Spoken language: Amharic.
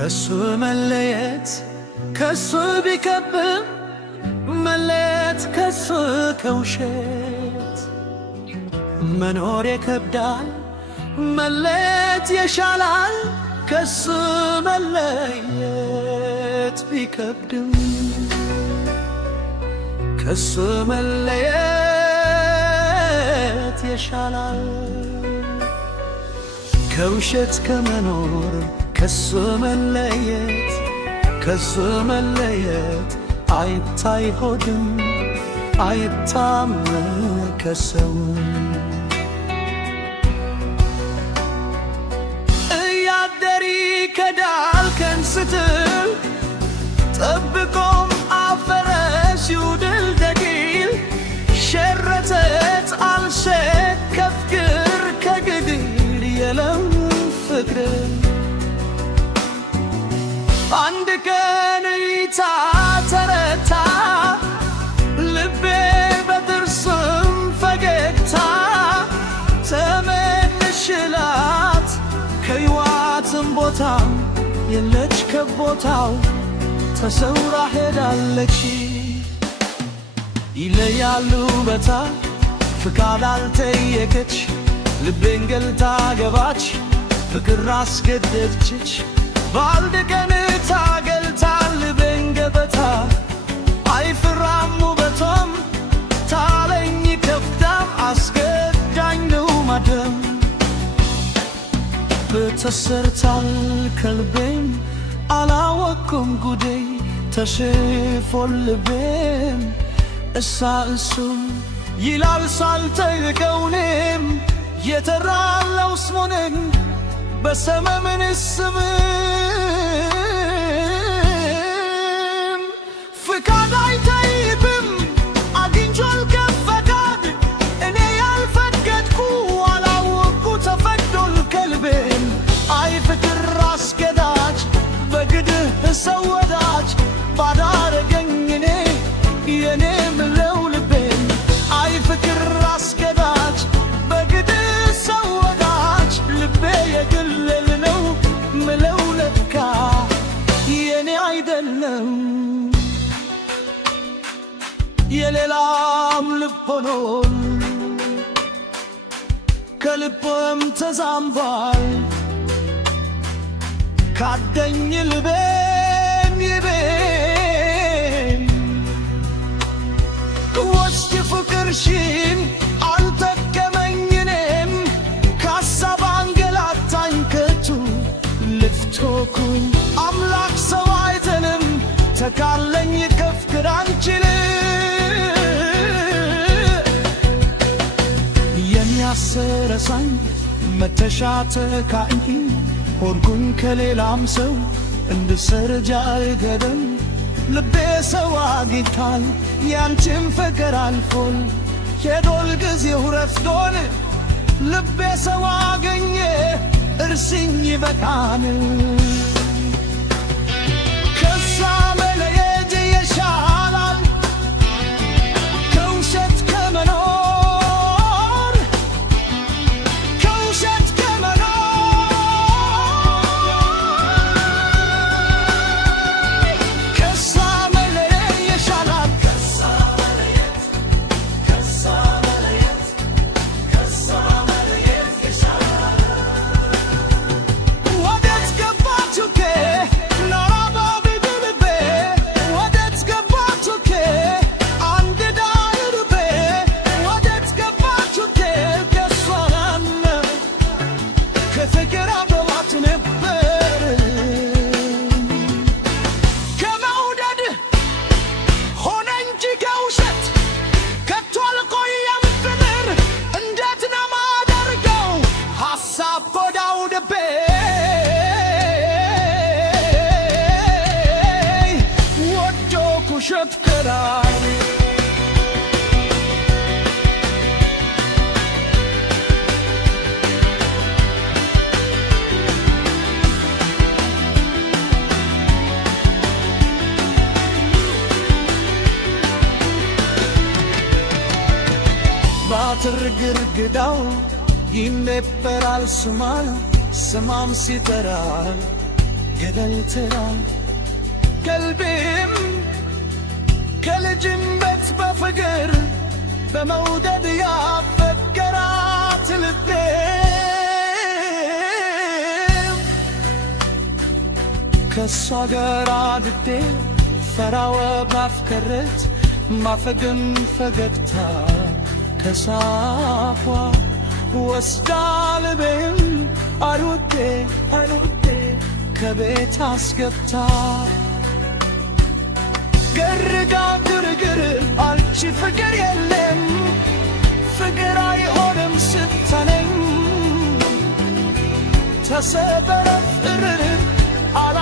ከሱ መለየት ከሱ ቢከብም መለየት ከሱ ከውሸት መኖር ይከብዳል መለየት ይሻላል ከሱ መለየት ቢከብድም ከሱ መለየት ይሻላል ከውሸት ከመኖር ከሱ መለየት አይታይ ሆድም አይታመን ከሰው እያደሪ ከዳል ከንስትል ጠብቆም አፈረስ ይውድል ደጊል ሸረተት አልሸት ከፍቅር ከግድል የለም ፍቅር አንድ ቀን እይታ ተረታ ልቤ በጥርስም ፈገግታ ተመልሽላት ከሕይወትም ቦታም የለች ከቦታው ተሰውራ ሄዳለች ይለያሉ በታ ፍቃድ አልጠየቀች ልቤን ገልጣ ገባች ፍቅር አስገደደች በአንድ ቀን ታገልታ ልቤን ገበታ አይፍራም ውበቷም ታለኝ ከፍታም አስገዳኝ ነው ማደም ተሰርታል ከልቤም አላወኩም ጉዴ ተሽፎ ልቤም እሳ እሱ ይላል ሳልጠይቀውኔም የተራለው ስሙንን በሰመምን ስምም ፍቃድ አይጠይቅም አግኝቷል ከፈቃድ እኔ ያልፈቀድኩ አላወቅኩ ተፈቅዶል ከልቤም አይ ፍቅር አስገዳጅ በግድህ ሰው ወዳጅ ባዳረገኝ እኔ የኔ ምለው ልቤም አይ ፍቅር አስገዳጅ በግድህ ሰው ወዳጅ ልቤ የግልል ነው ምለው ለካ የኔ አይደለም የሌላም ልብ ሆኖል ከልብም ተዛምቧል ካደኝ ልቤን ይቤን ወስድ ፍቅርሽን አልጠቀመኝኔም ካሳብ አንገላታኝ ከቱ ልፍቶኩኝ አምላክ ሰው አይተንም ተካለኝ ከፍቅር አንችልም የሚያስረሳኝ መተሻተካኝ ሆንኩኝ ከሌላም ሰው እንድሰርጃ ገደም ልቤ ሰው አግኝታል ያንቺም ፍቅር አልፎል ሄዶል ጊዜው ረፍዶን ልቤ ሰው አገኘ እርሲኝ ይበቃን ከሳ መለየት ይሻላል ከውሸት ከመኖር ከውሸት ከመኖር ከሳ መለየት ይሻላል ከሳ መለየት ይሻላል ወዴት ገባችሁ ናራ ባቢድ ልቤ ወዴት ገባችሁ አንድ ዳር ልቤ ወዴት ገባችሁ ከሷናነ ከፍቅር አበባት ነበር ከመውደድ ሆነ እንጂ ከውሸት ከቶ አልቆየም ፍቅር እንዴት ነው ማደርገው ሐሳብ ጎዳው ልቤ ወዶ ኩሸት ከራይ ባትር ግርግዳው ይነበራል ስማም ሲጠራ ገለልትራ ቀልቤም ከልጅነት በፍቅር በመውደድ ያፈቀራት ልቤ ከሷ ጋር አድጌ ፈራወ ባፍቀረት ማፈግም ፈገግታ ከሳፏ ወስዳ ልቤም አሩቴ ከቤት አስገብታ ግርጋ ግርግር አንቺ ፍቅር የለም ፍቅር አይሆንም ስተነኝ ተሰበረ ፍርር አላ